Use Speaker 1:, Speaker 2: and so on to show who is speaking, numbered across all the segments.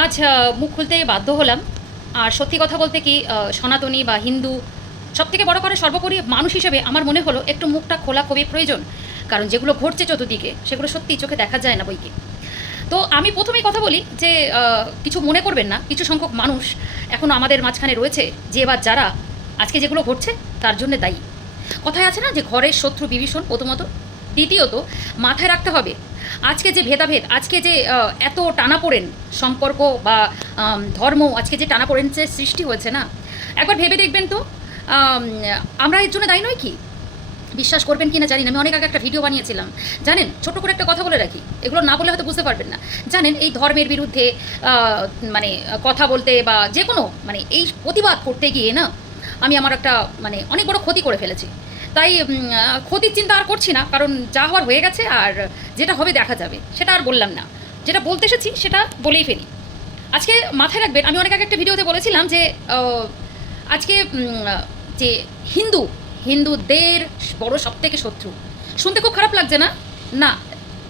Speaker 1: আজ মুখ খুলতে বাধ্য হলাম। আর সত্যি কথা বলতে কি সনাতনী বা হিন্দু সব থেকে বড় করে সর্বোপরি মানুষ হিসেবে আমার মনে হলো একটু মুখটা খোলা খুবই প্রয়োজন। কারণ যেগুলো ঘটছে চতুর্দিকে, সেগুলো সত্যি চোখে দেখা যায় না বইকে। তো আমি প্রথমেই কথা বলি যে কিছু মনে করবেন না, কিছু সংখ্যক মানুষ এখনও আমাদের মাঝখানে রয়েছে, যে এবার যারা আজকে যেগুলো ঘটছে, তার জন্য দায়ী। কথায় আছে না যে, ঘরের শত্রু বিভীষণ প্রথমত। দ্বিতীয়ত, মাথায় রাখতে হবে, আজকে যে ভেদাভেদ, আজকে যে এত টানাপোড়েন সম্পর্ক বা ধর্ম, আজকে যে টানাপোড়েন যে সৃষ্টি হয়েছে না, একবার ভেবে দেখবেন তো আমরা এর জন্য দায়ী নয় কি? বিশ্বাস করবেন কি না জানি না, আমি অনেক আগে একটা ভিডিও বানিয়েছিলাম। জানেন, ছোট করে একটা কথা বলে রাখি, এগুলো না বলে হয়তো বুঝতে পারবেন না। জানেন, এই ধর্মের বিরুদ্ধে মানে কথা বলতে বা যে কোনো মানে এই প্রতিবাদ করতে গিয়ে না, আমি আমার একটা মানে অনেক বড় ক্ষতি করে ফেলেছি। তাই ক্ষতির চিন্তা আর করছি না, কারণ যা হওয়ার হয়ে গেছে আর যেটা হবে দেখা যাবে, সেটা আর বললাম না। যেটা বলতে এসেছি, সেটা বলেই ফেলি। আজকে মাথায় রাখবেন, আমি অনেক আগে একটা ভিডিওতে বলেছিলাম যে আজকে যে হিন্দু, হিন্দুদের বড় সব থেকে শত্রু। শুনতে খুব খারাপ লাগছে না? না,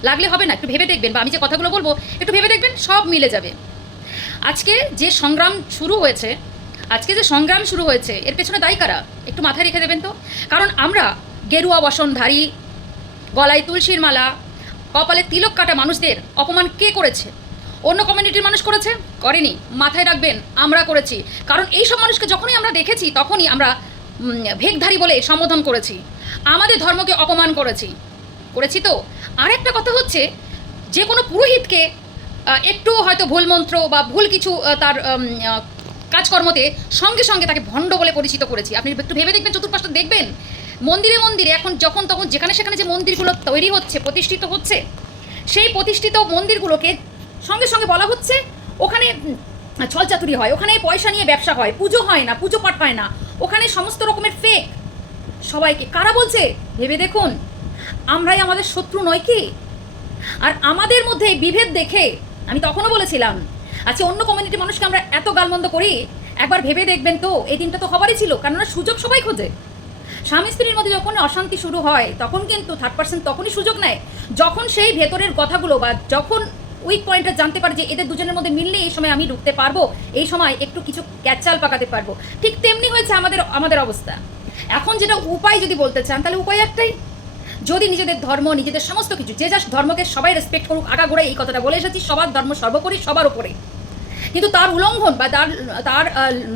Speaker 1: লাগলে হবে না, একটু ভেবে দেখবেন বা আমি যে কথাগুলো বলব, একটু ভেবে দেখবেন, সব মিলে যাবে। আজকে যে সংগ্রাম শুরু হয়েছে আজকে যে সংগ্রাম শুরু হয়েছে, এর পেছনে দায়ী কারা? একটু মাথায় রেখে দেবেন তো? কারণ আমরা গেরুয়া বসনধারী, গলায় তুলসীর মালা, কপালে তিলক কাটা মানুষদের অপমান কে করেছে? অন্য কমিউনিটির মানুষ করেছে? করেনি। মাথায় রাখবেন, আমরা করেছি। কারণ এই সব মানুষকে যখনই আমরা দেখেছি, তখনই আমরা ভেগধারী বলে সম্বোধন করেছি। আমাদের ধর্মকে অপমান করেছি। করেছি তো? আরেকটা কথা হচ্ছে, যে কোনো পুরোহিতকে একটু হয়তো ভুল মন্ত্র বা ভুল কিছু তার কাজকর্মতে সঙ্গে সঙ্গে তাকে ভণ্ড বলে পরিচিত করেছি। আপনি একটু ভেবে দেখবেন, চতুর্পাশটা দেখবেন। মন্দিরে মন্দিরে এখন যখন তখন যেখানে সেখানে যে মন্দিরগুলো তৈরি হচ্ছে, প্রতিষ্ঠিত হচ্ছে, সেই প্রতিষ্ঠিত মন্দিরগুলোকে সঙ্গে সঙ্গে বলা হচ্ছে, ওখানে ছলচাতুরি হয়, ওখানে পয়সা নিয়ে ব্যবসা হয়, পুজো হয় না, পুজো পাঠ হয় না, ওখানে সমস্ত রকমের ফেক সবাইকে কারা বলছে? ভেবে দেখুন। আমরাই আমাদের শত্রু নয় কি? আর আমাদের মধ্যে বিভেদ দেখে, আমি তখনও বলেছিলাম আচ্ছা অন্য কমিউনিটি মানুষকে আমরা এত গালমন্দ করি? একবার ভেবে দেখবেন তো, এই দিনটা তো হবারই ছিল, কেননা সুযোগ সবাই খোঁজে। স্বামী স্ত্রীর মধ্যে যখন অশান্তি শুরু হয়, তখন কিন্তু থার্ড পার্সন তখনই সুযোগ নেয়। যখন সেই ভেতরের কথাগুলো বা যখন উইক পয়েন্টটা জানতে পারে যে এদের দুজনের মধ্যে মিললে এই সময় আমি ঢুকতে পারব, এই সময় একটু কিছু ক্যাচাল পাকাতে পারব। ঠিক তেমনি হয়েছে আমাদের আমাদের অবস্থা। এখন যেটা উপায় যদি বলতে চান, তাহলে উপায় একটাই। যদি নিজেদের ধর্ম, নিজেদের সমস্ত কিছু, যে যা ধর্মকে সবাই রেসপেক্ট করুক, আগাগোড়াই এই কথাটা বলে এসেছি, সবার ধর্ম সর্বোপরি সবার উপরে। কিন্তু তার উল্লঙ্ঘন বা তার তার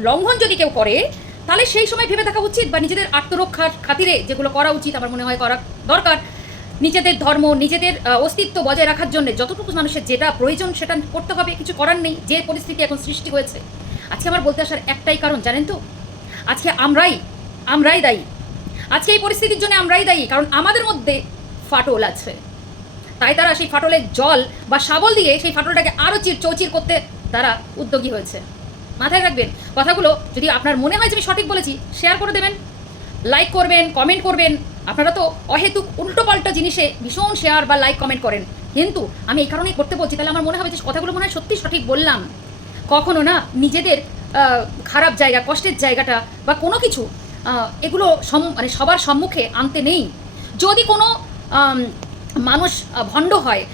Speaker 1: লঙ্ঘন যদি কেউ করে, তাহলে সেই সময় ভেবে দেখা উচিত বা নিজেদের আত্মরক্ষার খাতিরে যেগুলো করা উচিত, আমার মনে হয় করা দরকার। নিজেদের ধর্ম, নিজেদের অস্তিত্ব বজায় রাখার জন্য যতটুকু মানুষের যেটা প্রয়োজন সেটা করতে হবে, কিছু করার নেই, যে পরিস্থিতি এখন সৃষ্টি হয়েছে। আজকে আমার বলতে আসার একটাই কারণ, জানেন তো? আজকে আমরাই আমরাই দায়ী। আজকে এই পরিস্থিতির জন্য আমরাই দায়ী, কারণ আমাদের মধ্যে ফাটল আছে। তাই তারা সেই ফাটলের জল বা শাবল দিয়ে সেই ফাটলটাকে আরও চির, চৌচির করতে তারা উদ্যোগী হয়েছে। মাথায় রাখবেন, কথাগুলো যদি আপনার মনে হয় যে আমি সঠিক বলেছি শেয়ার করে দেবেন লাইক করবেন কমেন্ট করবেন। আপনারা তো অহেতুক উল্টোপাল্টা জিনিসে ভীষণ শেয়ার বা লাইক কমেন্ট করেন। কিন্তু আমি এই কারণেই করতে বলছি, তাহলে আমার মনে হবে যে কথাগুলো মনে হয় সত্যি সঠিক বললাম। কখনো না নিজেদের খারাপ জায়গা, কষ্টের জায়গাটা বা কোনো কিছু এগুলো সম- মানে সবার সম্মুখে আনতে নেই। যদি কোনো মানুষ ভণ্ড হয়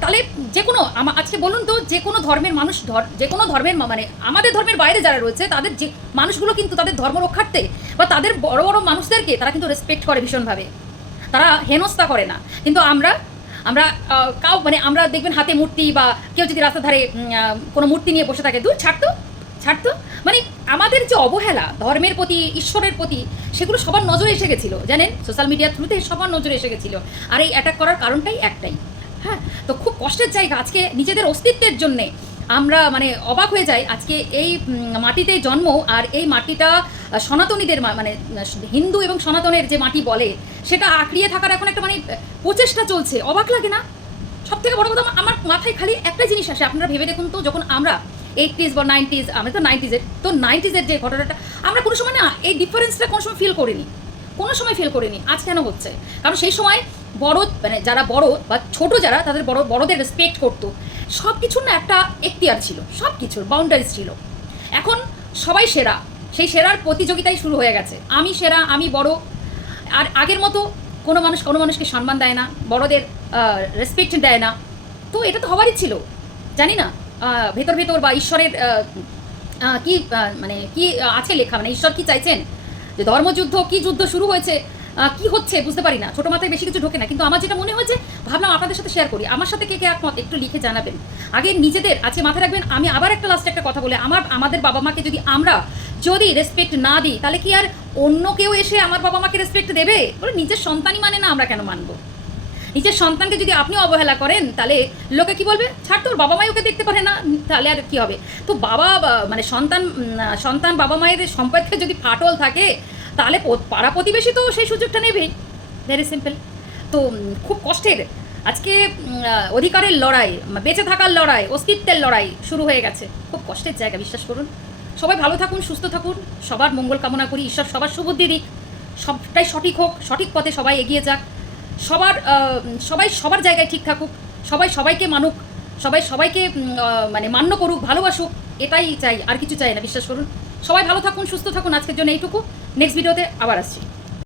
Speaker 1: তাহলে যে কোনো আজকে বলুন তো, যে কোনো ধর্মের মানুষ যে কোনো ধর্মের মানে আমাদের ধর্মের বাইরে যারা রয়েছে, তাদের যে মানুষগুলো কিন্তু তাদের ধর্ম রক্ষার্থে বা তাদের বড় বড় মানুষদেরকে তারা কিন্তু রেসপেক্ট করে ভীষণভাবে। তারা হেনস্থা করে না। কিন্তু আমরা আমরা কাউ মানে আমরা দেখবেন হাতে মূর্তি বা কেউ যদি রাস্তার ধারে কোনো মূর্তি নিয়ে বসে থাকে, দূর ছাড়তো ছাড়তো। মানে আমাদের যে অবহেলা, ধর্মের প্রতি, ঈশ্বরের প্রতি, সেগুলো সবার নজরে এসে গেছিল, জানেন? সোশ্যাল মিডিয়ার থ্রুতে সবার নজরে এসে গেছিল। আর এই অ্যাটাক করার কারণটাই একটাই। তো খুব কষ্টের জায়গা আজকে নিজেদের অস্তিত্বের জন্যে। আমরা মানে অবাক হয়ে যাই আজকে এই মাটিতে জন্ম আর এই মাটিটা সনাতনীদের মানে হিন্দু এবং সনাতনের যে মাটি বলে, সেটা আঁকড়িয়ে থাকার এখন একটা মানে প্রচেষ্টা চলছে। অবাক লাগে না? সব থেকে বড় কথা আমার মাথায় খালি একটা জিনিস আসে। আপনারা ভেবে দেখুন তো, যখন আমরা এইটিস বা নাইনটিজ আমরা তো নাইনটিজের তো নাইনটিজের যে ঘটনাটা, আমরা কোনো সময় না এই ডিফারেন্সটা কোনো সময় ফিল করিনি। কোনো সময় ফিল করিনি। আজ কেন হচ্ছে? কারণ সেই সময় বড় মানে যারা বড় বা ছোট যারা, তাদের বড়, বড়দের রেসপেক্ট করতো। সব কিছুর না একটা এখতিয়ার ছিল সব কিছুর বাউন্ডারিজ ছিল। এখন সবাই সেরা, সেই সেরার প্রতিযোগিতাই শুরু হয়ে গেছে। আমি সেরা, আমি বড়, আর আগের মতো কোনো মানুষ, কোনো মানুষকে সম্মান দেয় না, বড়দের রেসপেক্ট দেয় না। তো এটা তো হবারই ছিল, জানি না ভেতর ভেতর বা ঈশ্বরের কি মানে কি আছে লেখা? মানে ঈশ্বর কি চাইছেন? যে ধর্মযুদ্ধ, কি যুদ্ধ শুরু হয়েছে? কি হচ্ছে বুঝতে পারি না। ছোটো মাথায় বেশি কিছু ঢোকে না। কিন্তু আমার যেটা মনে হয়েছে ভাবলাম আপনাদের সাথে শেয়ার করি। আমার সাথে কে কে একমত একটু লিখে জানাবেন। আগে নিজেদের আজকে মাথায় রাখবেন, আমি আবার একটা লাস্টে একটা কথা বলে, আমার, আমাদের বাবা মাকে যদি আমরা যদি রেসপেক্ট না দিই, তাহলে কি আর অন্য কেউ এসে আমার বাবা মাকে রেসপেক্ট দেবে? বলে নিজের সন্তানই মানে না আমরা কেন মানবো? নিজের সন্তানকে যদি আপনি অবহেলা করেন, তাহলে লোকে কি বলবে? ছাড় তোর বাবা মাই ওকে দেখতে পারে না। তাহলে আর কি হবে? তো বাবা মানে সন্তান সন্তান বাবা মায়ের সম্পর্কে যদি ফাটল থাকে তাহলে পাড়া প্রতিবেশী তো সেই সুযোগটা নেবেই। ভেরি সিম্পল তো খুব কষ্টের। আজকে অধিকারের লড়াই বেঁচে থাকার লড়াই, অস্তিত্বের লড়াই শুরু হয়ে গেছে। খুব কষ্টের জায়গা, বিশ্বাস করুন। সবাই ভালো থাকুন, সুস্থ থাকুন। সবার মঙ্গল কামনা করি। ঈশ্বর সবার সুবুদ্ধি দিক। সবটাই সঠিক হোক, সঠিক পথে সবাই এগিয়ে যাক। সবার সবাই সবার জায়গায় ঠিক থাকুক। সবাই সবাইকে মানুক। সবাই সবাইকে মানে মান্য করুক, ভালোবাসুক। এটাই চাই, আর কিছু চাই না, বিশ্বাস করুন। সবাই ভালো থাকুন, সুস্থ থাকুন। আজকের জন্য এইটুকু। নেক্সট ভিডিওতে আবার আসছি।